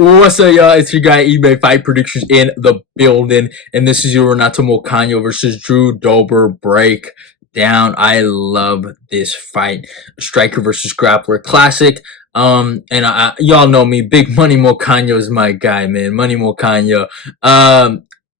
What's up, y'all? It's your guy eBay Fight Predictions in the building, and this is your Renato Moicano versus Drew Dober breakdown. I love this fight, striker versus grappler, classic. Y'all know me, Big Money Moicano is my guy, man. Money Moicano.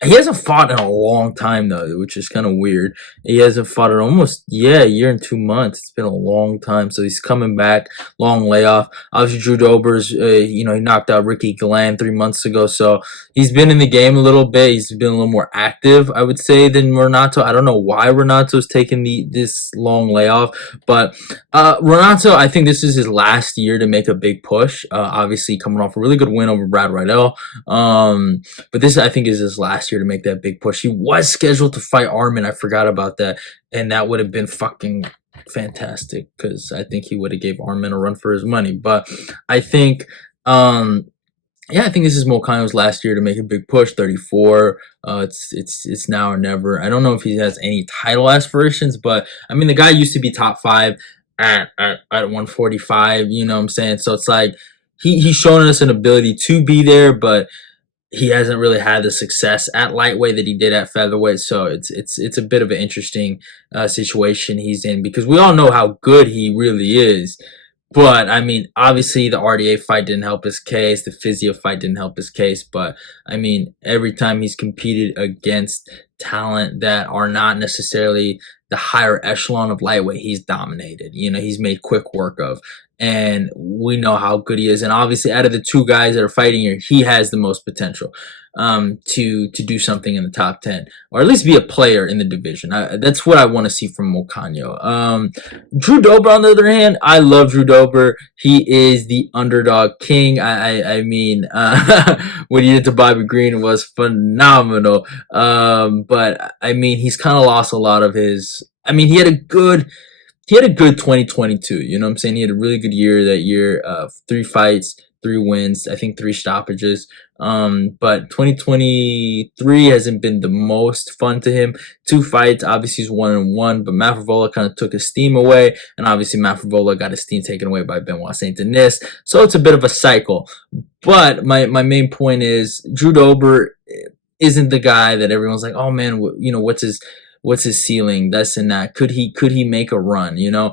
He hasn't fought in a long time though, which is kind of weird. He hasn't fought in almost a year and 2 months. It's been a long time, so he's coming back. Long layoff. Obviously, Drew Dober's, he knocked out Ricky Glenn 3 months ago, so he's been in the game a little bit. He's been a little more active, I would say, than Renato. I don't know why Renato's taken this long layoff, but Renato, I think this is his last year to make a big push. Obviously, coming off a really good win over Brad Riddell, but this I think is his last year to make that big push. He was scheduled to fight Armin. I forgot about that, and that would have been fucking fantastic because I think he would have gave Armin a run for his money. But I think, yeah, I think this is Moicano's last year to make a big push. 34. It's now or never. I don't know if he has any title aspirations, but I mean the guy used to be top 5 at 145. You know what I'm saying? So it's like he's shown us an ability to be there, but he hasn't really had the success at lightweight that he did at featherweight. So it's a bit of an interesting situation he's in because we all know how good he really is. But I mean, obviously the RDA fight didn't help his case. The Physio fight didn't help his case. But I mean, every time he's competed against talent that are not necessarily the higher echelon of lightweight, he's dominated. You know, he's made quick work of. And we know how good he is. And obviously, out of the two guys that are fighting here, he has the most potential to do something in the top 10, or at least be a player in the division. That's what I want to see from Moicano. Drew Dober, on the other hand, I love Drew Dober. He is the underdog king. I mean, what he did to Bobby Green was phenomenal. But I mean, he's kind of lost a lot of his. I mean, he had a good 2022. You know what I'm saying? He had a really good year that year. 3 fights, 3 wins, I think 3 stoppages. But 2023 hasn't been the most fun to him. 2 fights, obviously he's 1-1, but Matt Frevola kind of took his steam away, and obviously Matt Frevola got his steam taken away by Benoit Saint Denis. So it's a bit of a cycle. But my main point is Drew Dober isn't the guy that everyone's like, oh man, you know, what's his ceiling, this and that. Could he make a run, you know?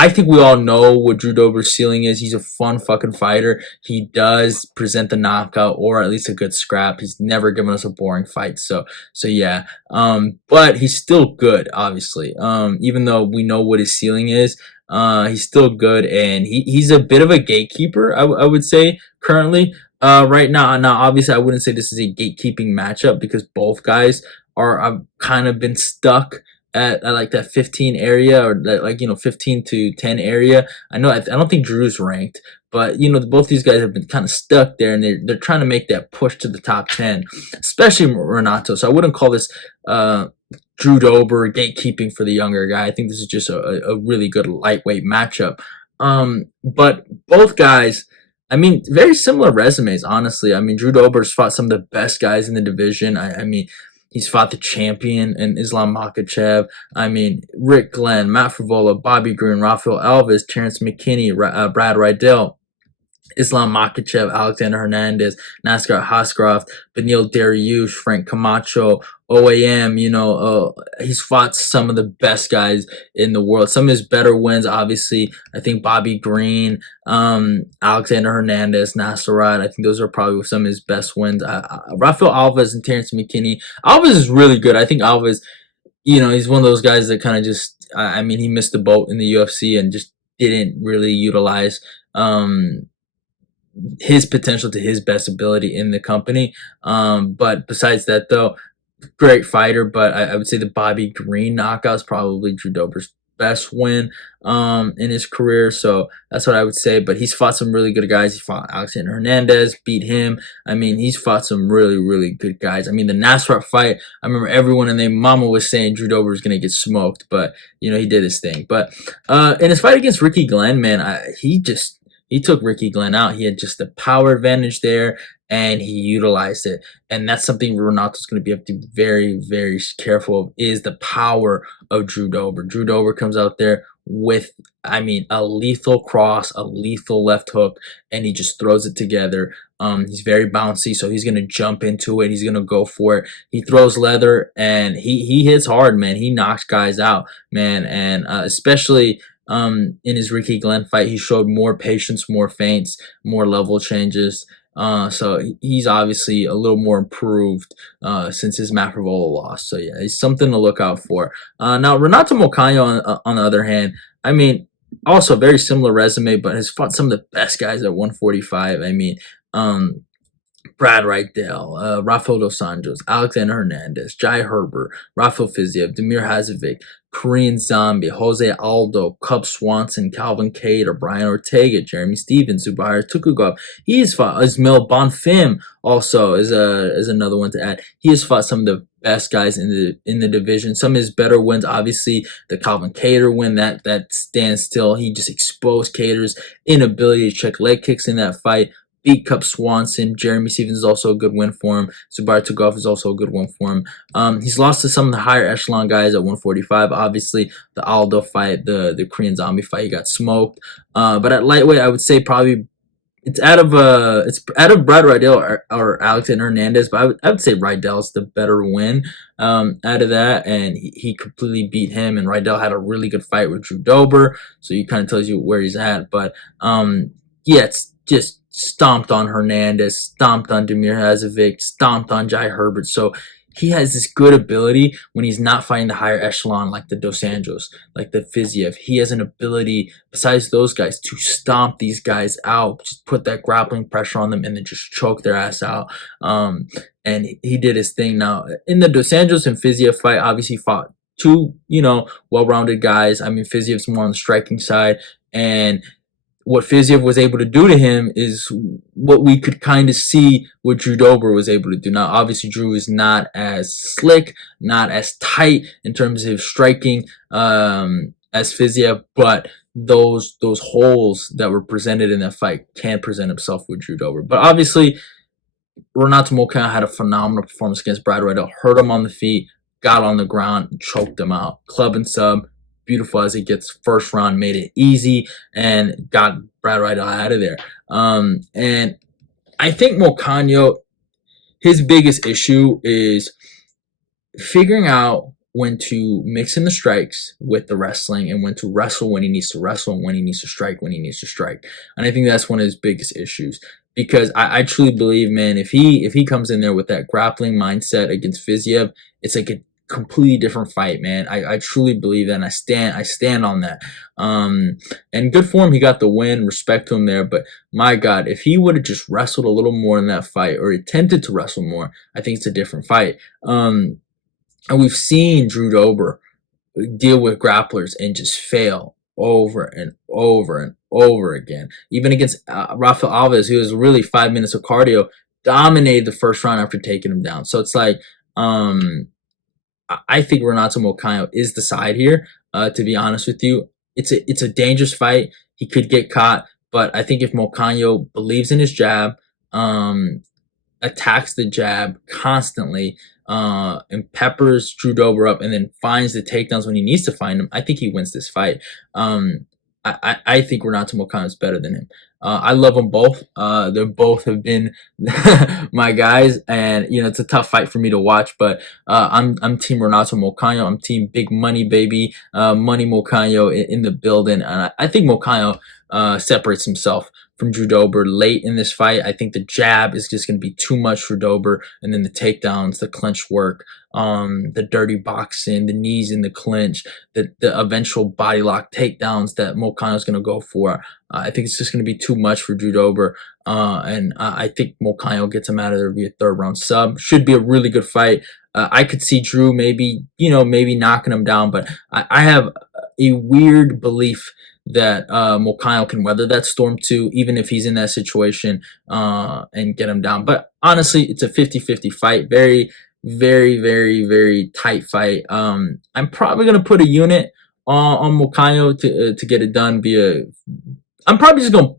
I think we all know what Drew Dober's ceiling is. He's a fun fucking fighter. He does present the knockout or at least a good scrap. He's never given us a boring fight. So yeah. But he's still good, obviously. Even though we know what his ceiling is, he's still good, and he's a bit of a gatekeeper, I would say, currently. Right now, obviously I wouldn't say this is a gatekeeping matchup because both guys I've kind of been stuck at like that 15 area, or that, like, you know, 15 to 10 area. I know I don't think Drew's ranked, but you know, both these guys have been kind of stuck there, and they're trying to make that push to the top 10, especially Renato. So I wouldn't call this Drew Dober gatekeeping for the younger guy. I think this is just a really good lightweight matchup. But both guys, I mean, very similar resumes, honestly. I mean, Drew Dober's fought some of the best guys in the division. I mean, he's fought the champion in Islam Makhachev. I mean, Rick Glenn, Matt Frevola, Bobby Green, Rafael Alves, Terrence McKinney, Brad Riddell, Islam Makhachev, Alexander Hernandez, Nascar Hascroft, Benil Dariush, Frank Camacho, OAM. You know, he's fought some of the best guys in the world. Some of his better wins, obviously, I think Bobby Green, Alexander Hernandez, Nasserat. I think those are probably some of his best wins. Rafael Alves and Terrence McKinney. Alves is really good. I think Alves, you know, he's one of those guys that kind of just, I mean, he missed the boat in the UFC and just didn't really utilize his potential to his best ability in the company. But besides that, though, great fighter. But I would say the Bobby Green knockout is probably Drew Dober's best win in his career. So that's what I would say. But he's fought some really good guys. He fought Alexander Hernandez, beat him. I mean, he's fought some really, really good guys. I mean, the Nasrat fight, I remember everyone and their mama was saying Drew Dober was going to get smoked. But, you know, he did his thing. But in his fight against Ricky Glenn, man, he took Ricky Glenn out. He had just the power advantage there, and he utilized it. And that's something Renato's going to be able to be very, very careful of, is the power of Drew Dober. Drew Dober comes out there with, I mean, a lethal cross, a lethal left hook, and he just throws it together. He's very bouncy, so he's gonna jump into it. He's gonna go for it. He throws leather, and he hits hard, man. He knocks guys out, man, and especially in his Ricky Glenn fight, he showed more patience, more feints, more level changes. So he's obviously a little more improved since his Mafrovola loss. So yeah, he's something to look out for. Now Renato Moicano, on the other hand, I mean, also very similar resume, but has fought some of the best guys at 145. I mean, um, Brad Rydell, Rafael Dos Anjos, Alexander Hernandez, Jai Herbert, Rafael Fiziev, Demir Hazovic, Korean Zombie, Jose Aldo, Cub Swanson, Calvin Cater, Brian Ortega, Jeremy Stevens, Zubair Tukugov. He's fought Ismail Bonfim also is another one to add. He has fought some of the best guys in the division. Some of his better wins, obviously the Calvin Cater win, that stands still. He just exposed Cater's inability to check leg kicks in that fight. Beat Cup Swanson. Jeremy Stevens is also a good win for him. Zubair Tukhugov is also a good win for him. He's lost to some of the higher echelon guys at 145. Obviously, the Aldo fight, the Korean Zombie fight, he got smoked. But at lightweight, I would say probably it's out of Brad Rydell or Alexander Hernandez, but I would say Rydell's the better win out of that, and he completely beat him. And Rydell had a really good fight with Drew Dober, so he kind of tells you where he's at. But yeah, it's just stomped on Hernandez, stomped on Demir Hazovic, stomped on Jai Herbert. So he has this good ability when he's not fighting the higher echelon like the Dos Anjos, like the Fiziev. He has an ability, besides those guys, to stomp these guys out, just put that grappling pressure on them and then just choke their ass out. And he did his thing. Now, in the Dos Anjos and Fiziev fight, obviously fought two, well-rounded guys. I mean, Fiziev's more on the striking side, and what Fiziev was able to do to him is what we could kind of see what Drew Dober was able to do. Now, obviously, Drew is not as slick, not as tight in terms of striking as Fiziev, but those holes that were presented in that fight can present himself with Drew Dober. But obviously, Renato Moicano had a phenomenal performance against Brad Rydell, hurt him on the feet, got on the ground, and choked him out. Club and sub. Beautiful as it gets. First round made it easy and got Brad Rydell out of there. And I think Moicano, his biggest issue is figuring out when to mix in the strikes with the wrestling and when to wrestle when he needs to wrestle and when he needs to strike when he needs to strike. And I think that's one of his biggest issues, because I truly believe, man, if he comes in there with that grappling mindset against Fiziev, it's like a completely different fight, man. I truly believe that, and I stand on that. And good for him, he got the win. Respect to him there. But my God, if he would have just wrestled a little more in that fight, or attempted to wrestle more, I think it's a different fight. And we've seen Drew Dober deal with grapplers and just fail over and over and over again. Even against Rafael Alves, who was really 5 minutes of cardio, dominated the first round after taking him down. So it's like, I think Renato Moicano is the side here. To be honest with you, it's a dangerous fight. He could get caught, but I think if Moicano believes in his jab, attacks the jab constantly, and peppers Drew Dober up, and then finds the takedowns when he needs to find them, I think he wins this fight. I think Renato Moicano is better than him. I love them both. They both have been my guys, and it's a tough fight for me to watch. But I'm team Renato Moicano. I'm team Big Money Baby, Money Moicano in the building, and I think Moicano separates himself from Drew Dober late in this fight. I think the jab is just going to be too much for Dober, and then the takedowns, the clinch work, the dirty boxing, the knees in the clinch, the eventual body lock takedowns that Moicano is going to go for. I think it's just going to be too much for Drew Dober, and I think Moicano gets him out of there via third round sub. Should be a really good fight. I could see Drew maybe knocking him down, but I have a weird belief that Moicano can weather that storm too, even if he's in that situation, and get him down. But honestly, it's a 50-50 fight. Very, very, very, very tight fight. I'm probably going to put a unit on Moicano to get it done via... I'm probably going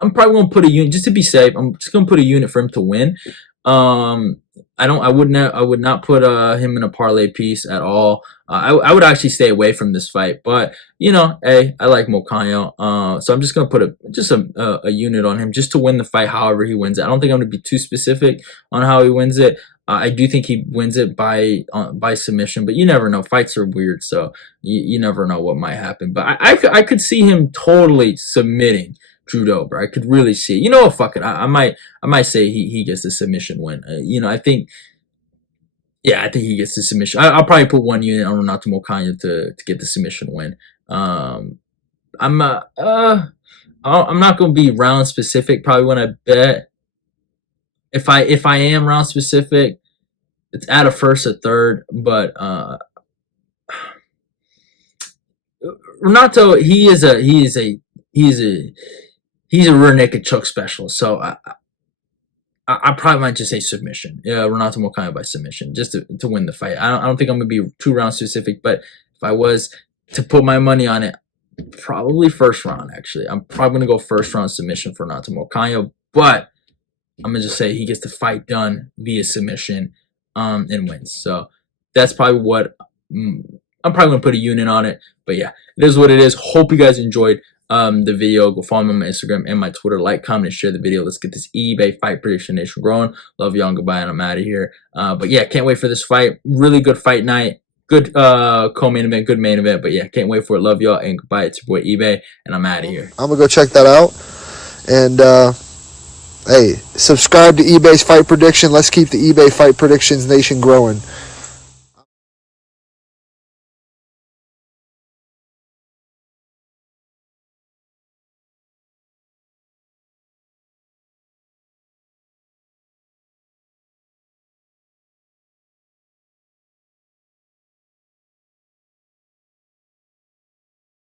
to put a unit just to be safe. I'm just going to put a unit for him to win. I would not put him in a parlay piece at all. I would actually stay away from this fight, but hey, I like Moicano, so I'm just gonna put a unit on him just to win the fight. However he wins it, I don't think I'm gonna be too specific on how he wins it. I do think he wins it by submission, but you never know. Fights are weird, so you never know what might happen. But I could see him totally submitting Drew Dober. I could really see. You know what? Fuck it. I might say he gets the submission win. I think. Yeah, I think he gets the submission. I'll probably put one unit on Renato Moicano to get the submission win. I'm I'm not gonna be round specific. Probably when I bet, if I am round specific, it's at a first or third. But Renato, he's a rear naked choke specialist. So I probably might just say submission. Yeah, Renato Moicano by submission, just to win the fight. I don't think I'm gonna be too round specific, but if I was to put my money on it, probably first round. Actually, I'm probably gonna go first round submission for Renato Moicano, but I'm gonna just say he gets the fight done via submission, and wins. So that's probably what I'm probably gonna put a unit on it. But yeah, it is what it is. Hope you guys enjoyed the video. Go follow me on my Instagram and my Twitter. Like, comment, and share the video. Let's get this eBay Fight Prediction Nation growing. Love y'all and goodbye, and I'm out of here. But yeah, can't wait for this fight. Really good fight night. Good co-main event, good main event. But yeah, can't wait for it. Love y'all and goodbye. It's your boy eBay, and I'm out of here. I'm gonna go check that out. And hey, subscribe to eBay's Fight Prediction. Let's keep the eBay Fight Predictions Nation growing.